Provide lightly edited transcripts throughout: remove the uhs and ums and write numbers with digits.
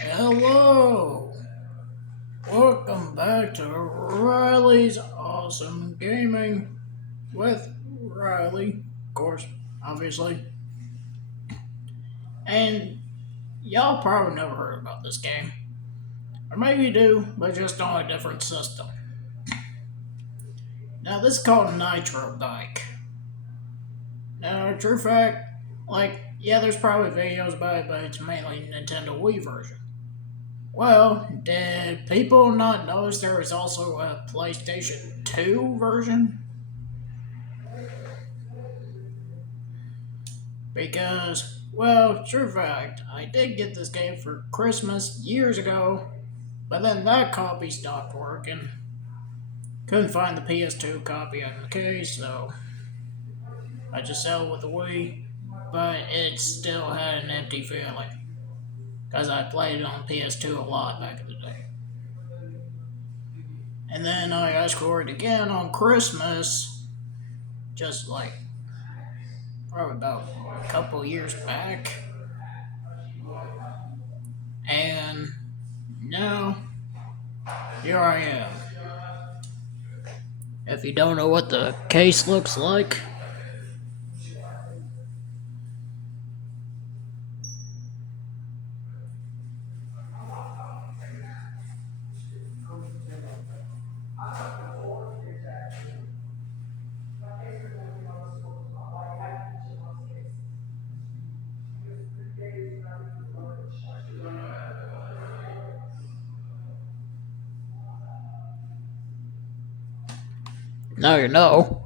Hello! Welcome back to Riley's Awesome Gaming with Riley, of course, obviously. And y'all probably never heard about this game. Or maybe you do, but just on a different system. Now, this is called Nitro Bike. Now, true fact, yeah, there's probably videos about it, but it's mainly Nintendo Wii version. Well, did people not notice there was also a PlayStation 2 version? Because, well, true fact, I did get this game for Christmas years ago, but then that copy stopped working. Couldn't find the PS2 copy in the case, so I just settled with the Wii, but it still had an empty feeling. Because I played it on PS2 a lot back in the day. And then I asked for it again on Christmas, just like probably about a couple years back. And now, here I am. If you don't know what the case looks like, now you know.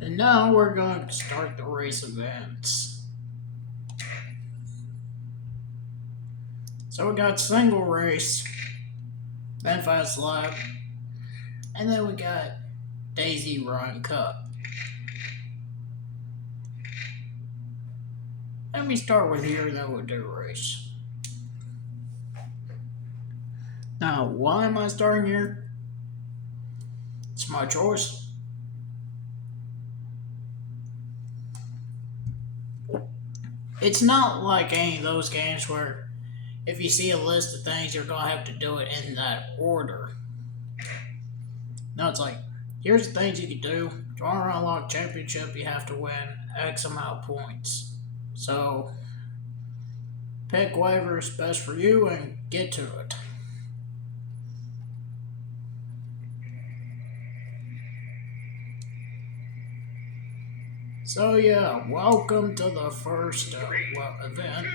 And now we're going to start the race events. So we got single race, then fast lap, and then we got Daisy Run Cup. Let me start with here, then we'll do race. Now, why am I starting here? It's my choice. It's not like any of those games where if you see a list of things, you're going to have to do it in that order. No, it's like, here's the things you can do. To unlock championship, you have to win X amount of points. So, pick whatever is best for you and get to it. So yeah, welcome to the first event.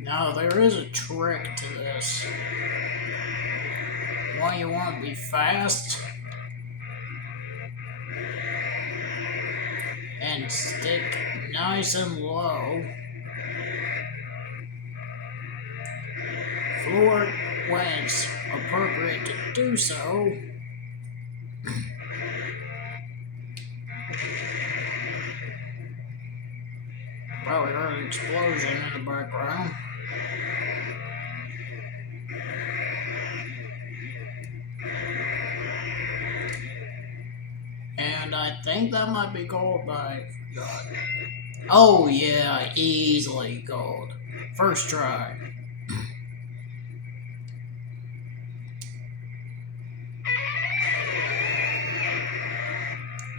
Now there is a trick to this. One, you want to be fast and stick nice and low. Floor when it's appropriate to do so. Probably heard an explosion in the background. And I think that might be gold, but I forgot. Oh yeah, easily gold. First try.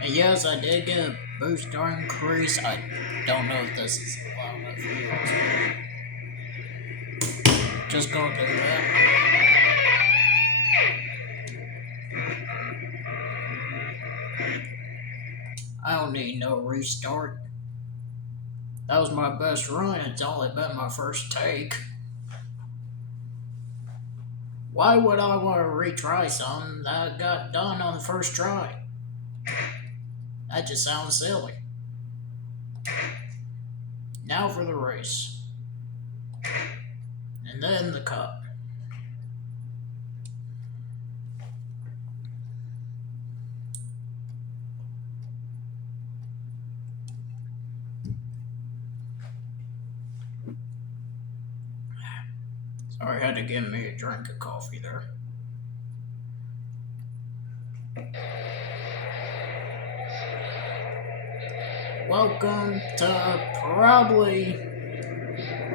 And yes, I did get a boost or increase. I don't know if this is loud enough for you guys. Just go do that. I don't need no restart. That was my best run. It's only been my first take. Why would I want to retry something that got done on the first try? That just sounds silly. Now for the race. And then the cup. Sorry, I had to give me a drink of coffee there. Welcome to probably,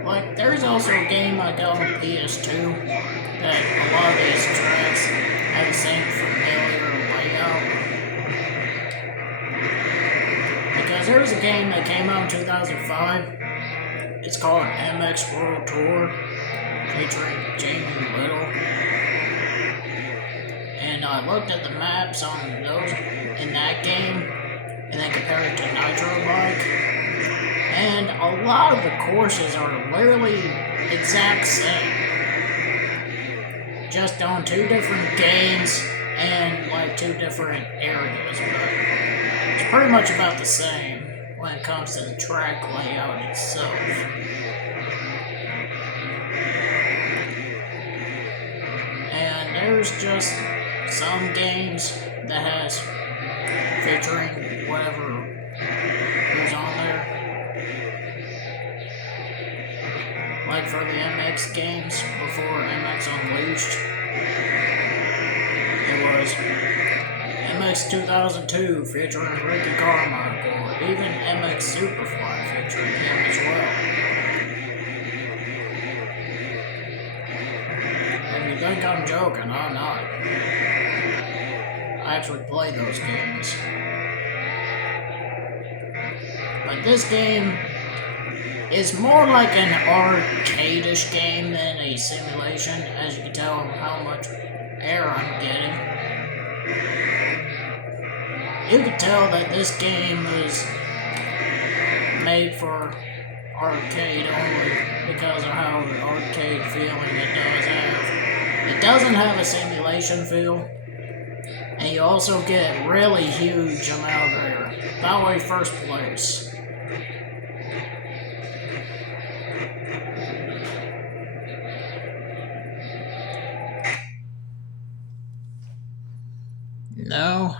like, there's also a game I got on PS2 that a lot of these tracks have the same familiar layout. Because there's a game that came out in 2005. It's called MX World Tour, featuring Jamie Little. And I looked at the maps on those in that game, and then compared it to Nitro Bike. And a lot of the courses are literally exact same. Just on two different games and like two different areas, but it's pretty much about the same when it comes to the track layout itself. And there's just some games that has featuring whatever is on there. Like for the MX games before MX Unleashed, it was MX 2002 featuring Ricky Carmichael, or even MX Superfly featuring him as well. And you think I'm joking, I'm not. I actually play those games. But this game is more like an arcade-ish game than a simulation, as you can tell how much air I'm getting. You can tell that this game is made for arcade only because of how the arcade feeling it does have. It doesn't have a simulation feel, and you also get really huge amount of air. That way, first place. Now,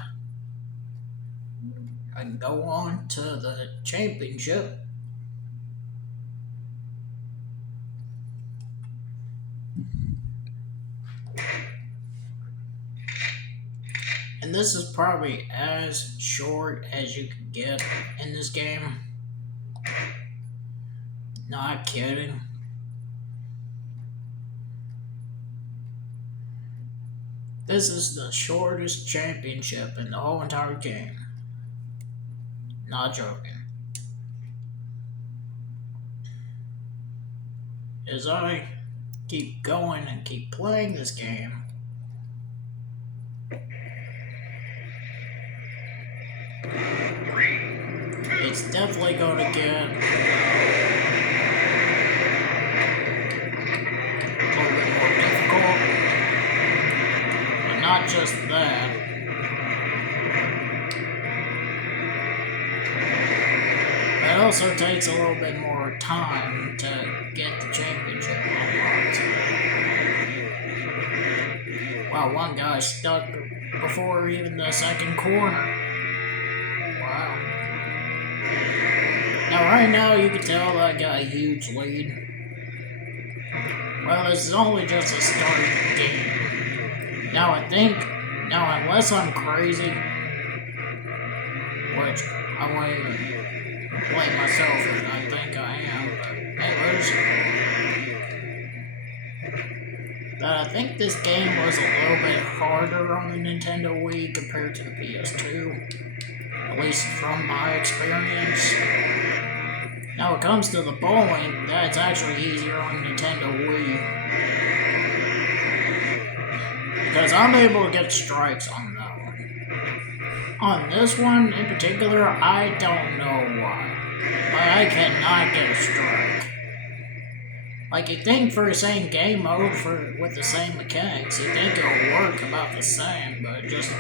I can go on to the championship. And this is probably as short as you can get in this game. Not kidding. This is the shortest championship in the whole entire game. Not joking. As I keep going and keep playing this game, it's definitely going to get a little bit more difficult. But not just that. It also takes a little bit more time to get the championship unlocked. Wow, one guy stuck before even the second corner. Wow. Now right now you can tell I got a huge lead. Well, this is only just the start of the game. Now unless I'm crazy, which I won't even blame myself if I think I am, but anyways, that I think this game was a little bit harder on the Nintendo Wii compared to the PS2, at least from my experience. Now when it comes to the bowling, that's actually easier on Nintendo Wii, because I'm able to get strikes on that one. On this one in particular, I don't know why, but I cannot get a strike. Like, you think for the same game mode with the same mechanics, you think it'll work about the same, but it just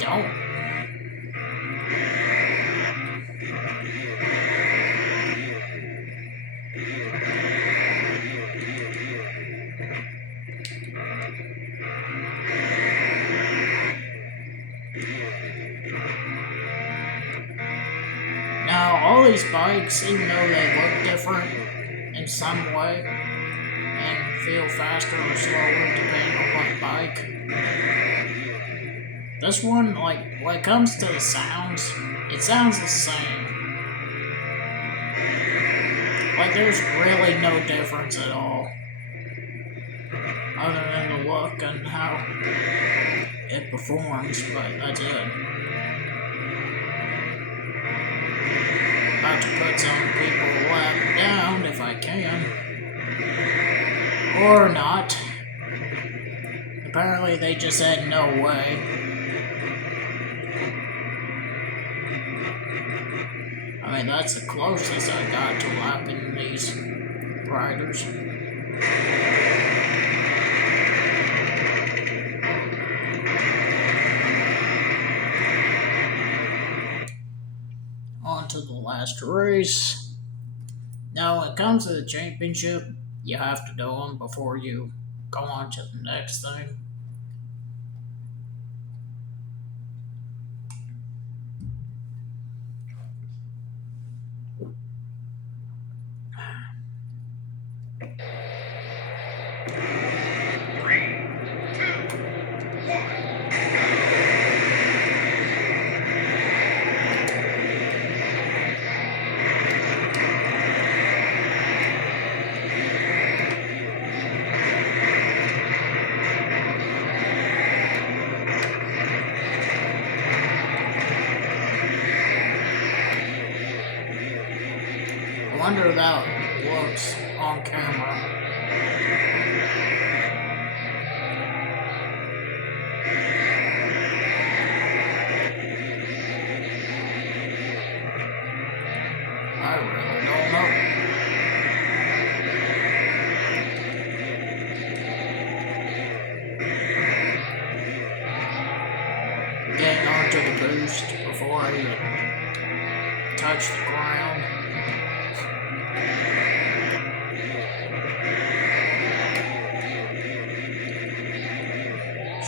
don't. Now, all these bikes, even though they look different in some way, and feel faster or slower depending on what bike, This one, like, when it comes to the sounds, it sounds the same. Like, there's really no difference at all. Other than the look and how it performs, but that's it. About to put some people down if I can. Or not. Apparently they just said no way. I mean, that's the closest I got to lapping these riders. On to the last race. Now, when it comes to the championship, you have to do them before you go on to the next thing. I wonder how it looks on camera. I really don't know. Getting onto the boost before I even touch the ground.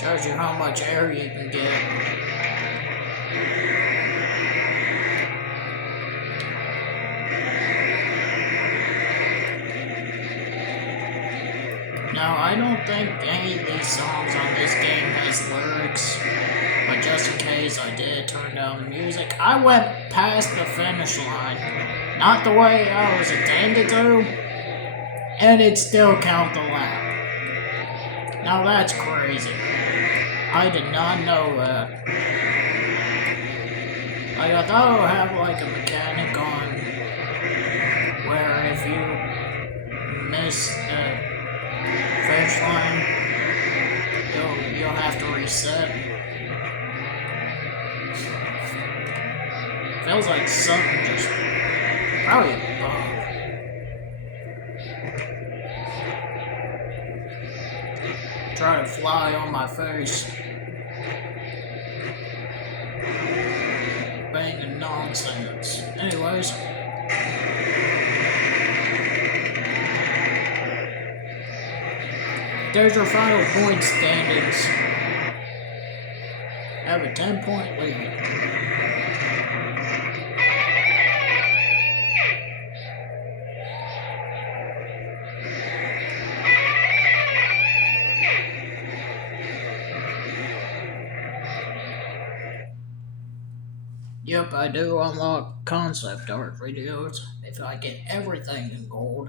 Shows you how much air you can get. Now, I don't think any of these songs on this game has lyrics, but just in case I did turn down the music, I went past the finish line, not the way I was intended to, and it still count the lap. Now that's crazy. I did not know that. Like, I thought it would have like a mechanic on where if you miss the finish line, you'll have to reset. Feels like something just probably a bug. Try to fly on my face. Banging nonsense. Anyways. There's your final point standings. Have a 10-point lead. Yep, I do unlock concept art videos if I get everything in gold.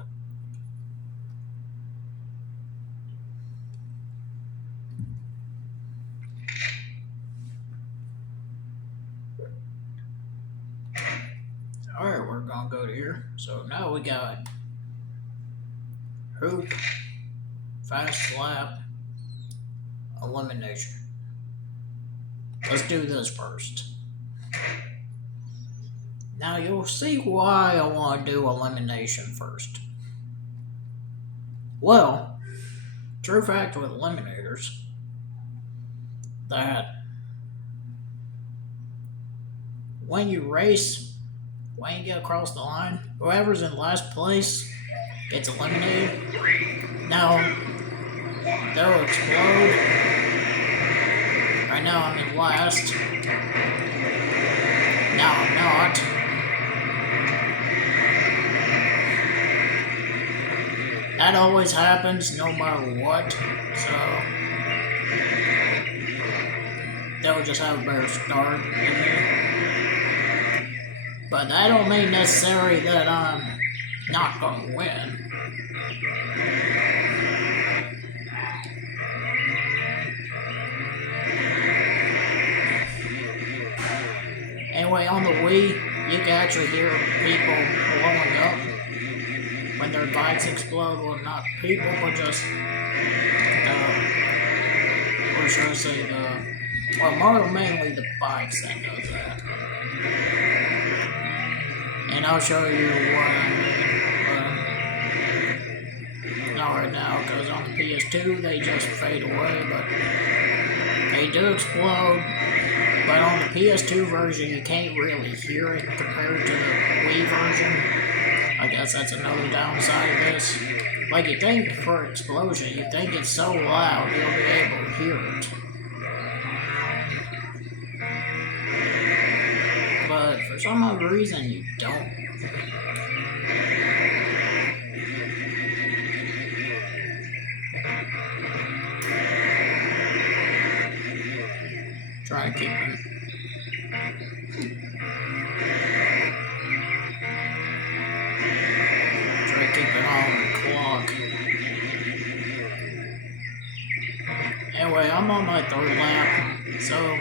Alright, we're gonna go to here. So now we got hoop, fast lap, elimination. Let's do this first. Now you'll see why I want to do elimination first. Well, true fact with eliminators, that when you race, when you get across the line, whoever's in last place gets eliminated. Now, they'll explode. Right now I'm in last. Now I'm not. That always happens no matter what, so they'll just have a better start than me. But that don't mean necessarily that I'm not gonna win. Anyway, on the Wii, you can actually hear people blowing up when their bikes explode. Well, not people, but just or should I say more mainly the bikes that does that. And I'll show you what I mean. Not right now, because on the PS2 they just fade away, but they do explode. But on the PS2 version, you can't really hear it compared to the Wii version. I guess that's another downside of this. Like, you think for explosion, you think it's so loud you'll be able to hear it. But for some other reason, you don't. Try keeping on the clock. Anyway, I'm on my third lap, so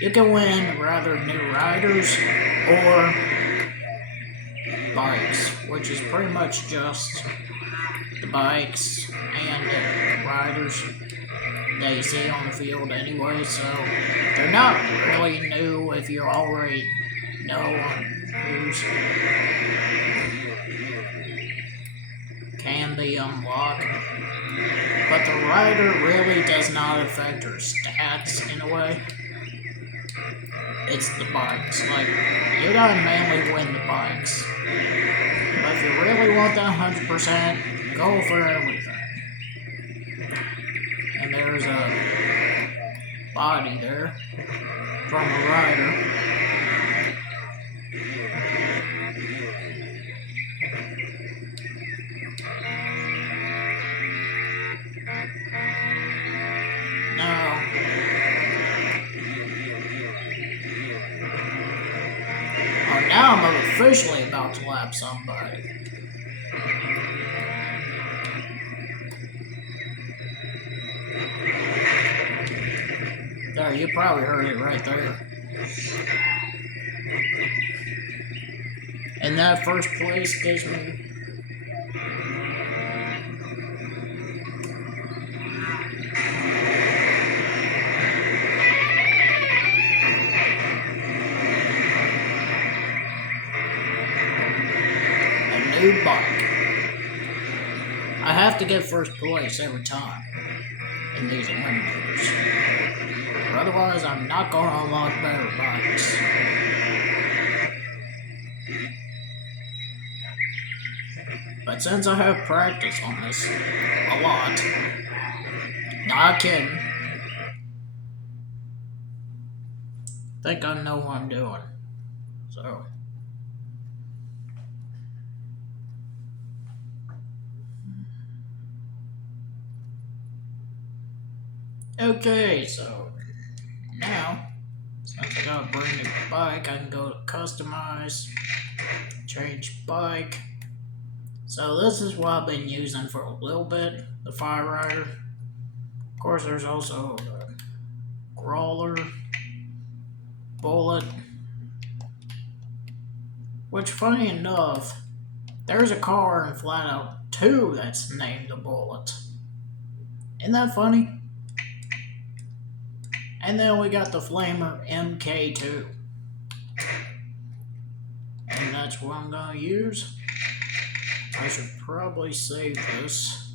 you can win rather new riders or bikes, which is pretty much just the bikes and the riders that you see on the field anyway, so they're not really new if you already know who's can be unlocked. But the rider really does not affect her stats in a way. It's the bikes. Like, you gotta mainly win the bikes. But if you really want that 100%, go for everything. And there's a body there from a rider. Now I'm officially about to lap somebody. There, you probably heard it right there. And that first place gives me bike. I have to get first place every time in these eliminators. Or otherwise, I'm not going to unlock better bikes. But since I have practice on this a lot, not kidding, I think I know what I'm doing. So. Okay, so now, since I got a brand new bike, I can go to customize, change bike. So this is what I've been using for a little bit, the Fire Rider. Of course, there's also the Crawler, Bullet, which funny enough, there's a car in Flat Out 2 that's named the Bullet. Isn't that funny? And then we got the Flamer MK2. And that's what I'm going to use. I should probably save this.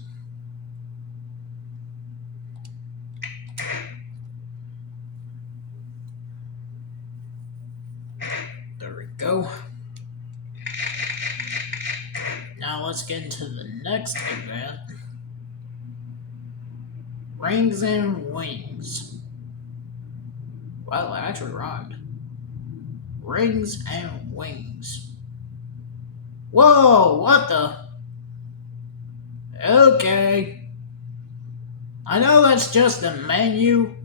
There we go. Now let's get into the next event. Rings and Wings. Well, it actually rhymed. Rings and Wings. Whoa, what the? Okay. I know that's just a menu,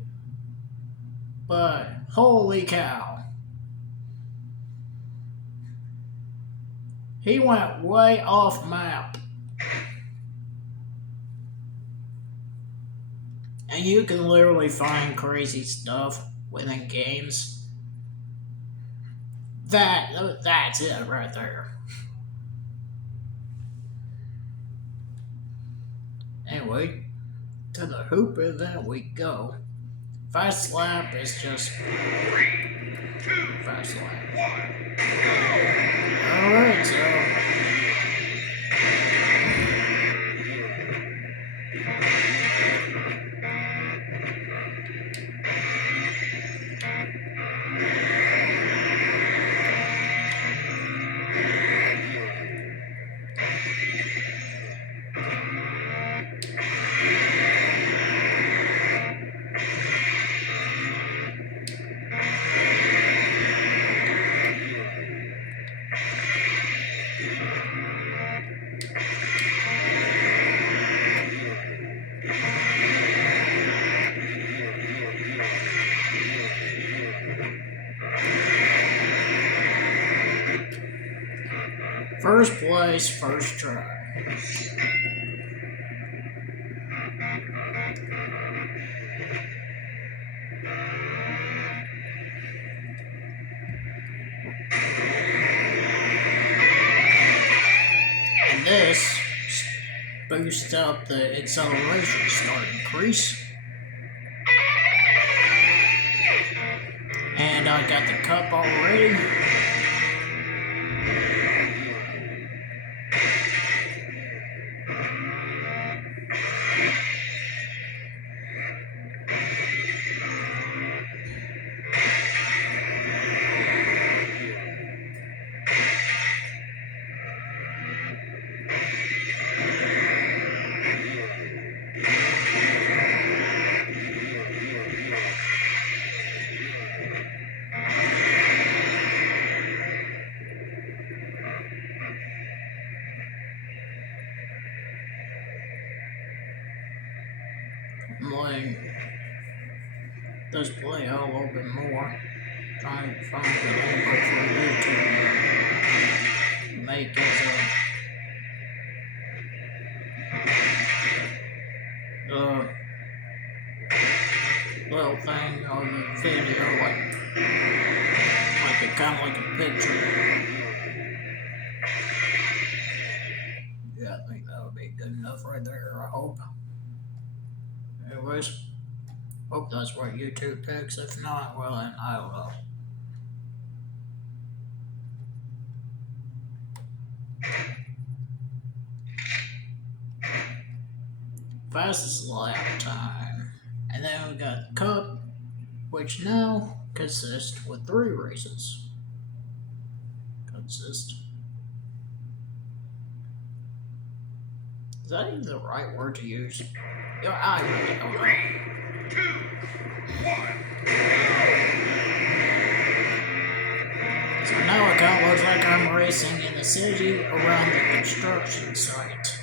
But holy cow, he went way off map. And you can literally find crazy stuff within games. That's it right there. Anyway, to the hoop event we go. Fast lap is just fast lap. Alright, so first place, first try. And this boosts up the acceleration start increase. And I got the cup already. I'm letting this play out a little bit more. Trying to find the angle for YouTube to make it little thing on the video, like a kind of like a picture. Yeah, I think that would be good enough right there, I hope. Anyways, hope that's what YouTube picks. If not, well, then I don't know. Fastest lap time. And then we got the Cup, which now consists with 3 races. Is that even the right word to use? Yeah, I really don't know. 3, 2, 1. So now it kind of looks like I'm racing in the city around the construction site.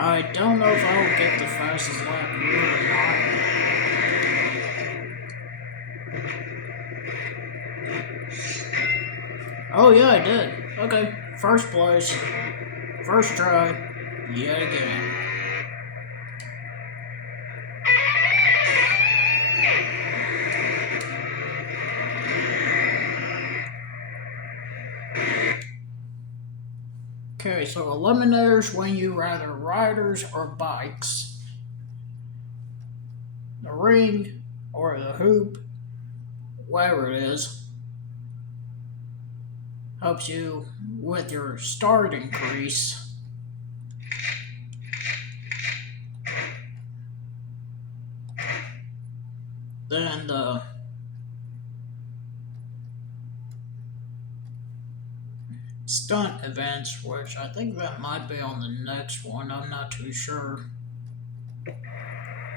I don't know if I'll get the fastest lap here or not. Oh yeah, I did. Okay, first place, first try, yet again. Okay, so eliminators when you either riders or bikes. The ring or the hoop, whatever it is, helps you with your start increase. Then the stunt events, which I think that might be on the next one. I'm not too sure.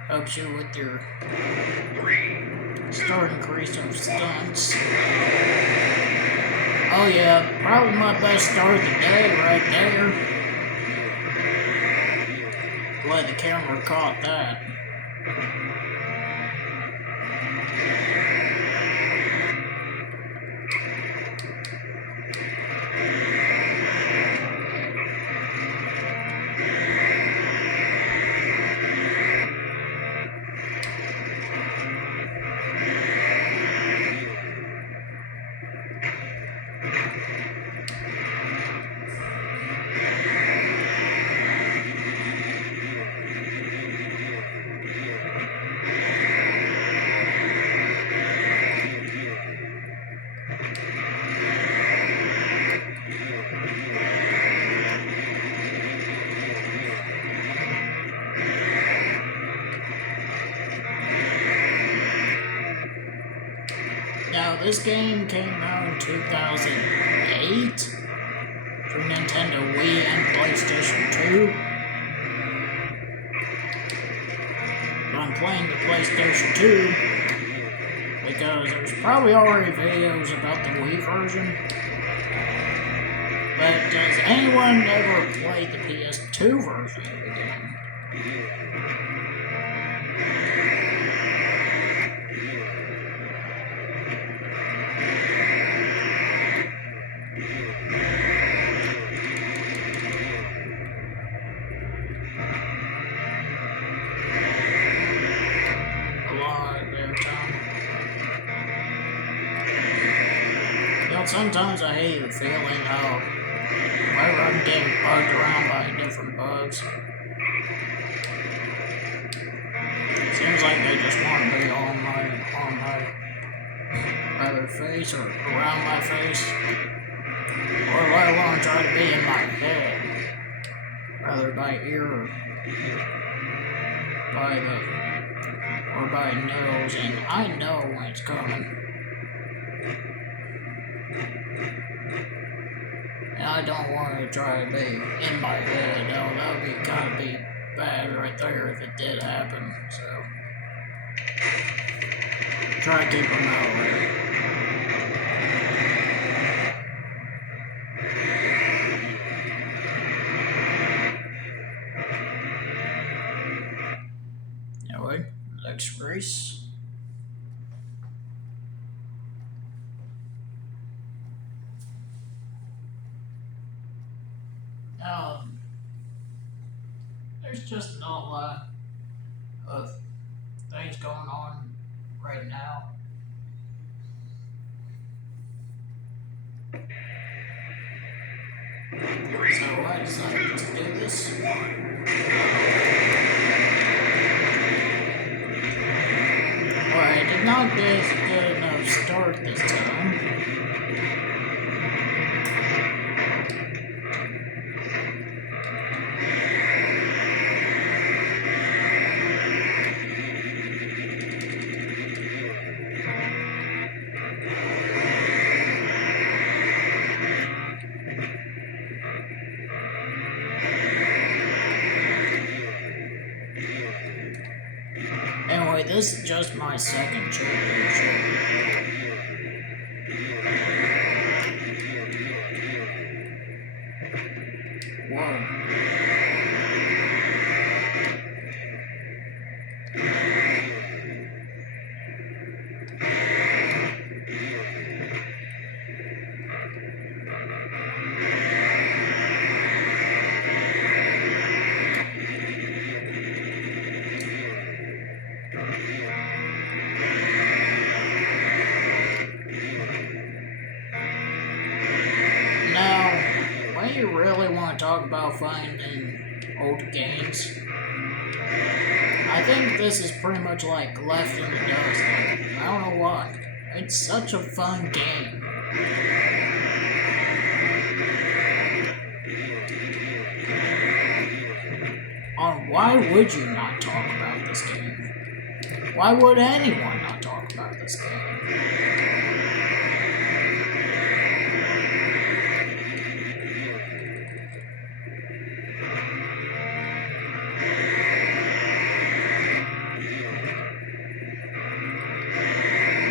Helps you with your start increase of stunts. Oh yeah, probably my best start of the day right there. Glad the camera caught that. Now, this game came out in 2008 for Nintendo Wii and PlayStation 2. But I'm playing the PlayStation 2 because there's probably already videos about the Wii version. But does anyone ever play the PS2 version of the game? Sometimes I hate the feeling how whenever I'm getting bugged around by different bugs, seems like they just want to be on my either face or around my face, or let alone try to be in my head, rather by ear or by nose, and I know when it's coming. And I don't want to try to be in my head. No, that would be kind of be bad right there if it did happen. So try to keep them out of there. Anyway, next race. There's just not a lot of things going on right now. So I decided to do this. Well, I did not get a good enough start this time. Anyway, this is just my second championship. Whoa. Talk about finding old games. I think this is pretty much like Left in the Dust. I don't know why. It's such a fun game. Why would you not talk about this game? Why would anyone not talk about this game?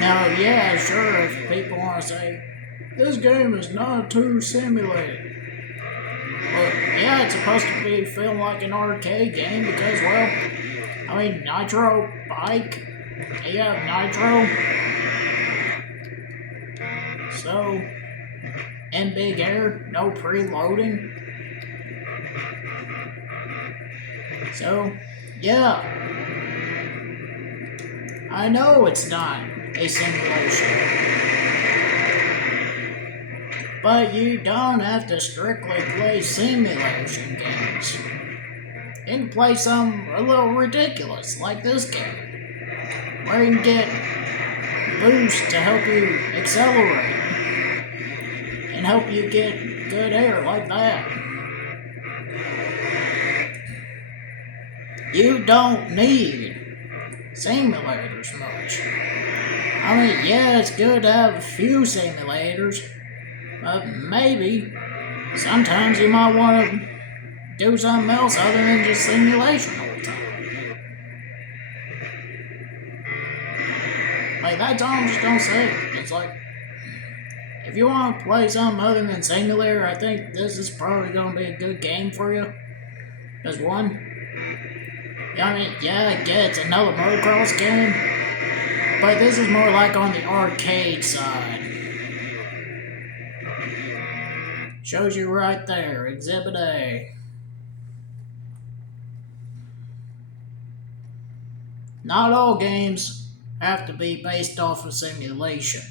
Now, yeah, sure, if people want to say, this game is not too simulated. Well, yeah, it's supposed to be feel like an arcade game because, well, I mean, Nitro Bike, yeah, Nitro. So, in big air, no preloading. So, yeah, I know it's not a simulation. But you don't have to strictly play simulation games. You can play some a little ridiculous, like this game, where you can get boost to help you accelerate and help you get good air like that. You don't need simulators much. I mean, yeah, it's good to have a few simulators, but maybe sometimes you might want to do something else other than just simulation all the time. Like, that's all I'm just gonna say. It's like, if you want to play something other than simulator, I think this is probably gonna be a good game for you. Because one, I mean, yeah, I get it's another motocross game, but this is more like on the arcade side. Shows you right there, Exhibit A. Not all games have to be based off of simulation.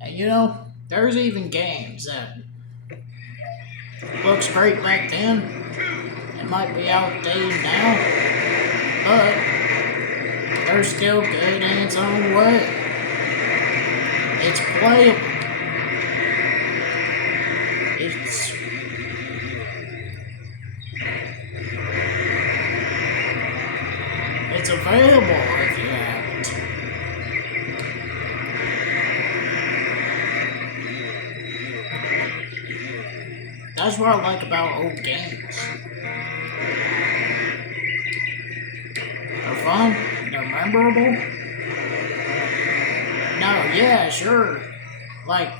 And you know, there's even games that looks great back then. It might be outdated now, but they're still good in its own way. It's playable. It's available if you haven't. That's what I like about old games. They're fun, they're memorable. No, yeah, sure. Like,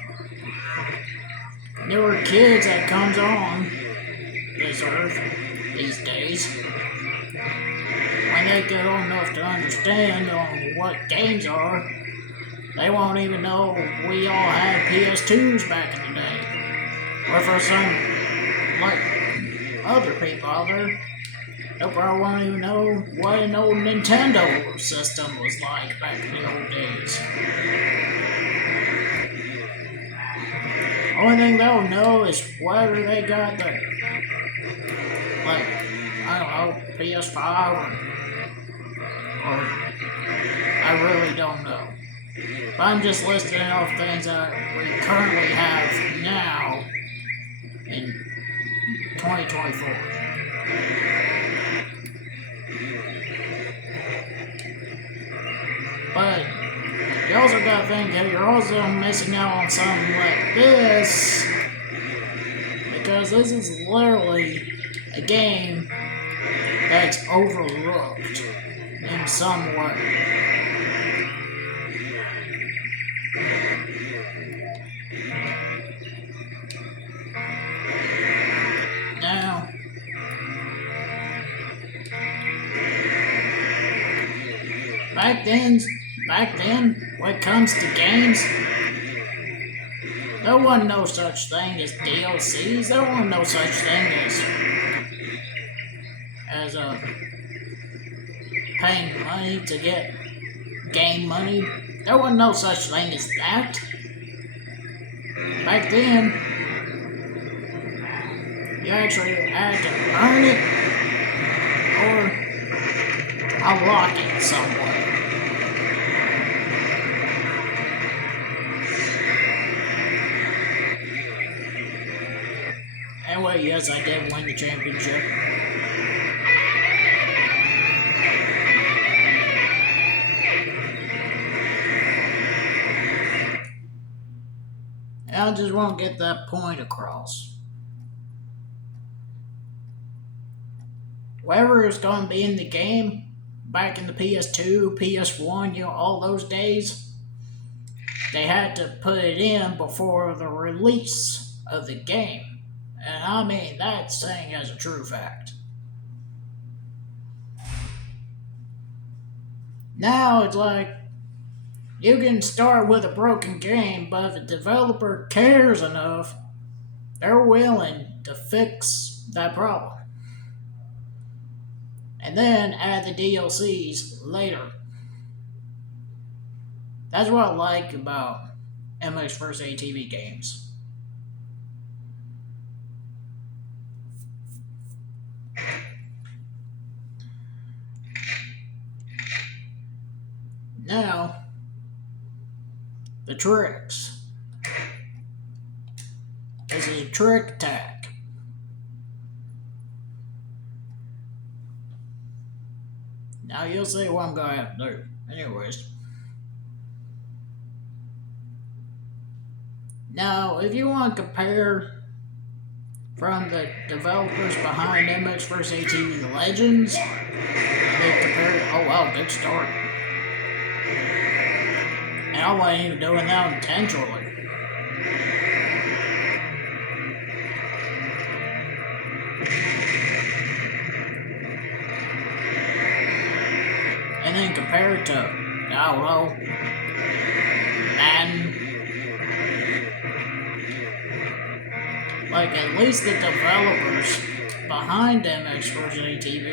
newer kids that comes on this earth these days, when they get old enough to understand on what games are, they won't even know we all had PS2s back in the day. Or for some, like, other people out there, they probably won't even know what an old Nintendo system was like back in the old days. Only thing they'll know is whatever they got there. Like, I don't know, PS5 or I really don't know. But I'm just listing off things that we currently have now in 2024. But you also gotta think that you're also missing out on something like this, because this is literally a game that's overlooked in some way. Now, back then, when it comes to games, there wasn't no such thing as DLCs. There wasn't no such thing as paying money to get game money. There wasn't no such thing as that. Back then, you actually had to earn it or unlock it somewhere. Anyway, yes, I did win the championship. I just want to get that point across. whatever is going to be in the game back in the PS2, PS1, all those days, they had to put it in before the release of the game. And I mean, that's saying as a true fact. Now it's like, you can start with a broken game, but if a developer cares enough, they're willing to fix that problem. And then add the DLCs later. That's what I like about MX vs. ATV games. Now, the tricks. This is a trick tag. Now you'll see what I'm going to have to do. Anyways. Now, if you want to compare from the developers behind MX vs. ATV Legends, they compare. Oh wow, good start. And I wasn't even doing that intentionally. And then compared to, I don't know, Madden. Like, at least the developers behind MX vs. ATV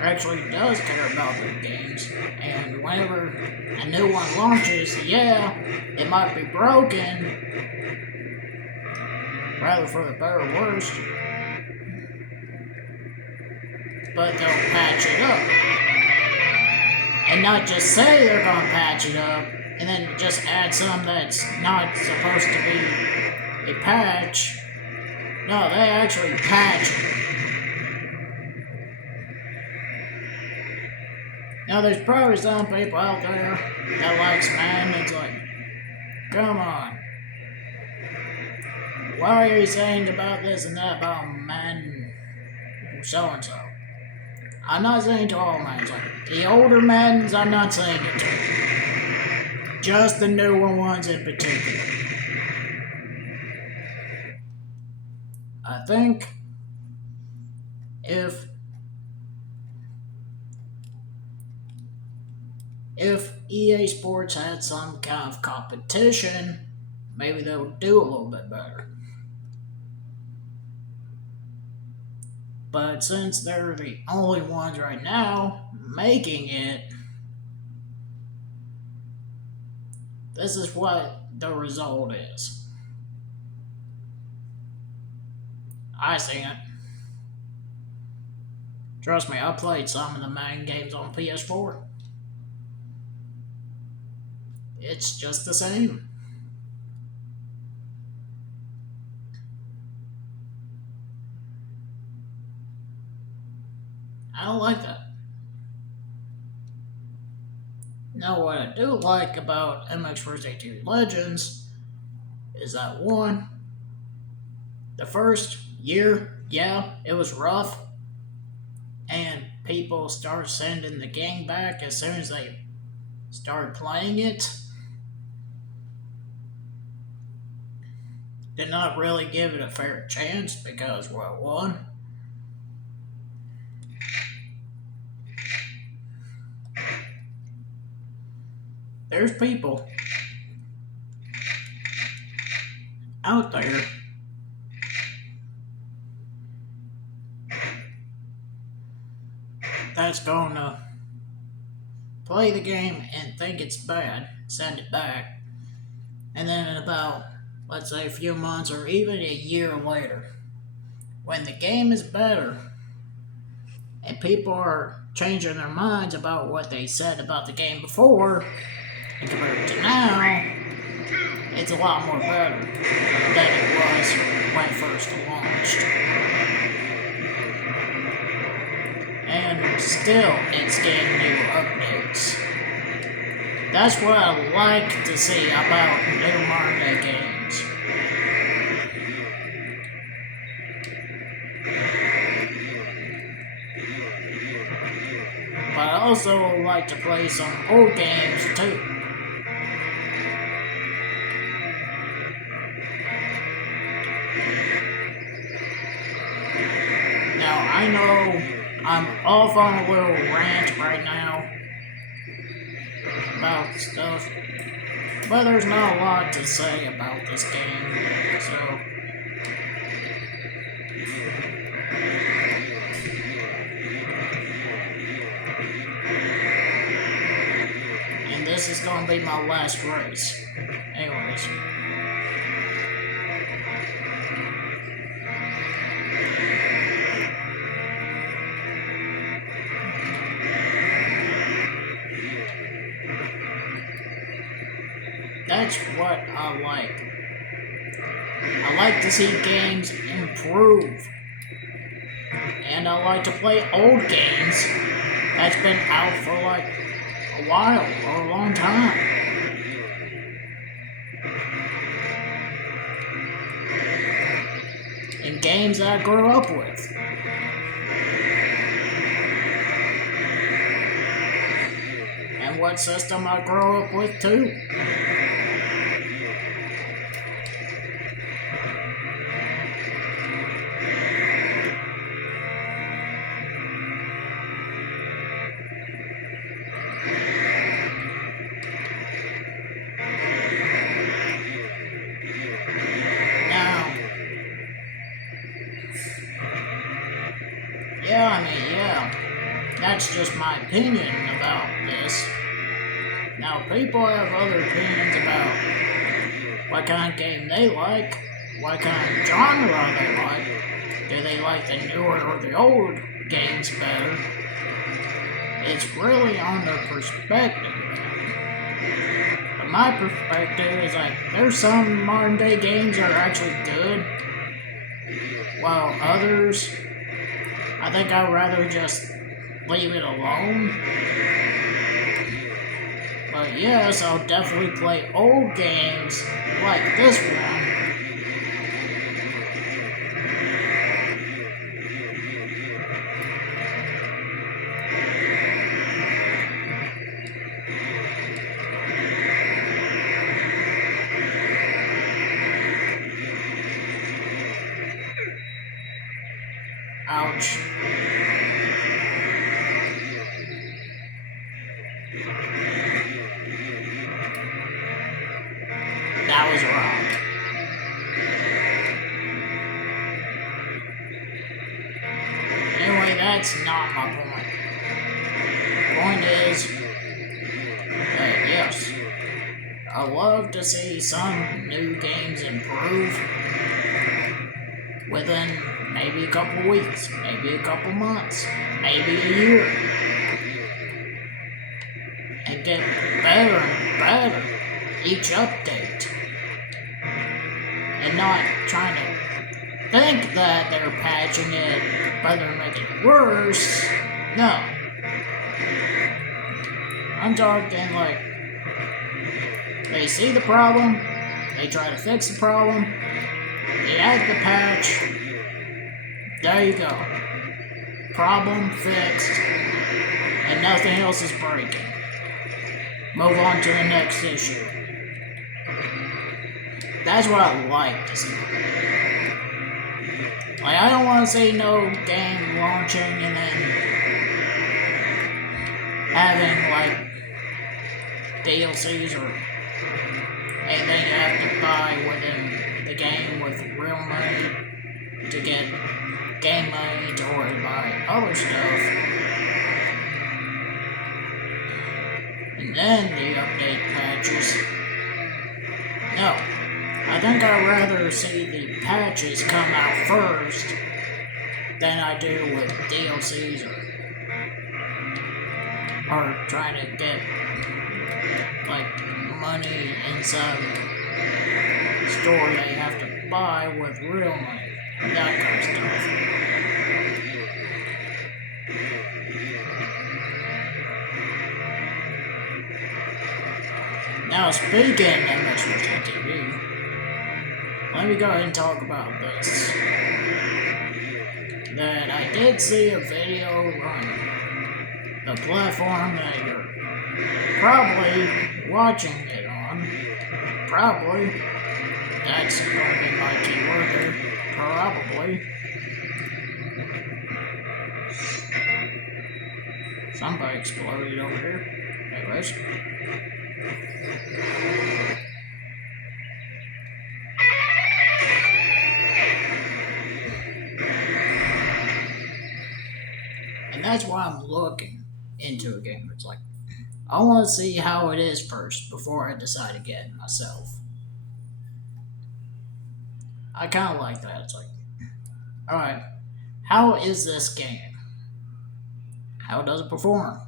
actually does care about their games. And whenever a new one launches, yeah, it might be broken, rather for the better or worse, but they'll patch it up. And not just say they're going to patch it up, and then just add some that's not supposed to be a patch. No, they actually patch it. Now, there's probably some people out there that likes Madden. It's like, come on. Why are you saying about this and that about Madden so-and-so? I'm not saying to all Maddens. Like, the older Maddens, I'm not saying it to. Just the newer ones in particular. I think if EA Sports had some kind of competition, maybe they would do a little bit better. But since they're the only ones right now making it, this is what the result is. I seen it. Trust me, I played some of the Madden games on PS4. It's just the same. I don't like that. Now, what I do like about MX vs. ATV Legends is that one, the first year, yeah, it was rough, and people started sending the game back as soon as they started playing it. Did not really give it a fair chance because, well, one, there's people out there that's going to play the game and think it's bad, send it back, and then in about, let's say, a few months or even a year later, when the game is better and people are changing their minds about what they said about the game before and compared to now, it's a lot more better than it was when it first launched. And still, it's getting new updates. That's what I like to see about new modern day games. But I also like to play some old games too. Now I know I'm off on a little rant right now about stuff, but there's not a lot to say about this game, so and this is gonna be my last race. Anyways. That's what I like. I like to see games improve. And I like to play old games that's been out for like a while or a long time. And games that I grew up with. And what system I grew up with too. That's just my opinion about this. Now, people have other opinions about what kind of game they like, what kind of genre they like. Do they like the newer or the old games better? It's really on their perspective. But my perspective is like, there's some modern day games that are actually good, while others, I think I'd rather just leave it alone. But yes, I'll definitely play old games like this one. Ouch. That was wrong. Anyway, that's not my point. The point is that yes, I love to see some new games improve within maybe a couple weeks, maybe a couple months, maybe a year, and get better and better each update. And not trying to think that they're patching it, but they're making it worse. No. I'm talking like, they see the problem, they try to fix the problem, they add the patch, there you go. Problem fixed, and nothing else is breaking. Move on to the next issue. That's what I like to see. Like, I don't want to see no game launching and then having, like, DLCs or anything you have to buy within the game with real money to get game money to or to buy other stuff. And then the update patches. No. I think I'd rather see the patches come out first than I do with DLCs or trying to get like money inside the store that you have to buy with real money, that kind of stuff. Now, speaking of Nitro TV, let me go ahead and talk about this. That I did see a video on the platform that you're probably watching it on. Probably. That's going to be my keyword there. Probably. Somebody exploded over here. Anyways. And that's why I'm looking into a game. It's like, I want to see how it is first before I decide to get it myself. I kind of like that. It's like, alright, how is this game? How does it perform?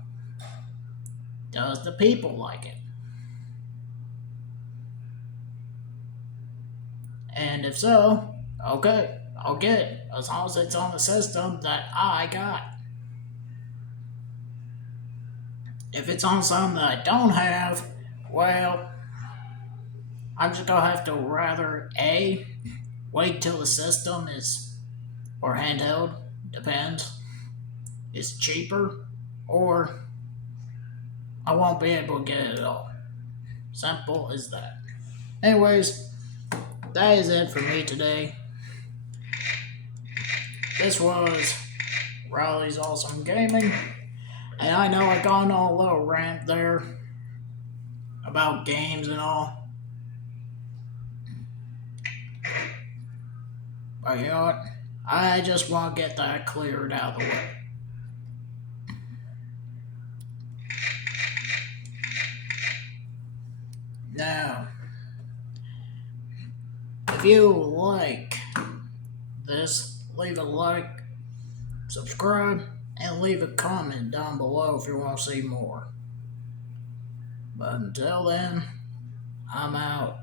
Does the people like it? And if so, okay, I'll get it. As long as it's on the system that I got. If it's on something that I don't have, well, I'm just gonna have to rather A, wait till the system is, or handheld, depends, is cheaper, or I won't be able to get it at all. Simple as that. Anyways, that is it for me today. This was Riley's Awesome Gaming. And I know I've gone on a little rant there about games and all. But you know what? I just want to get that cleared out of the way. Now, if you like this, leave a like, subscribe, and leave a comment down below if you want to see more. But until then, I'm out.